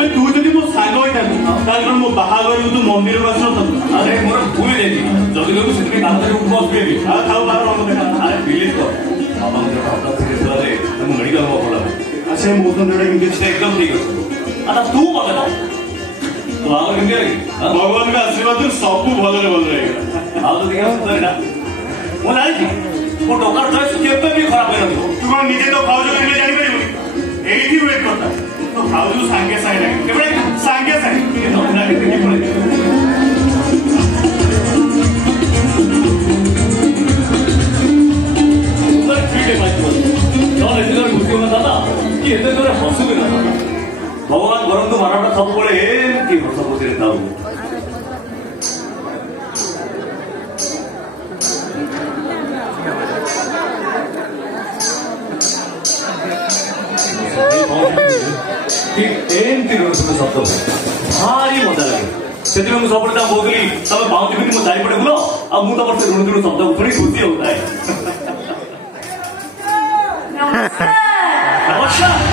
अबे तू जदि मो सांग होइता ताल मो बाहागर तू मंदिर आसनो त अरे मोर भूल जाई जदि लोग सेति काम करे उपवास बेबी आ खाओ बाहर मन देखा अरे बिलीव कर बाबा मेरे हटा से रे तुम मेडिकल में बोला अच्छा मो तो जडा इंजेक्शन एकदम ठीक है आता तू मत ना तो आगे केमती रही भगवान का आशीर्वाद सब भल रे रहेगा आ तो देखा सुंदर ना मो जानी वो डॉक्टर चॉइस केबे भी खराब है तू कौन निजे तो खाओ जो ले जानी परिबो एठी वेट करता तो खाओ जो सांगे साइड है केबे सांगे साइड ये तो ना के देखि पड़े तो ठीक है भाई तो रेगुलर गुस्से में था कि एते तोरे हंसु भी ना भगवान गरम तो माराटा सब पड़े कि हंस बसी रहता हूं एमती रोड शब्द भारी मजा लगे से मुझे सब कौली तब बाउंड भी मो चारिपटे बुल आ मुझे ऋण ऋण शब्द शुणी खुशी होता है नमस्कार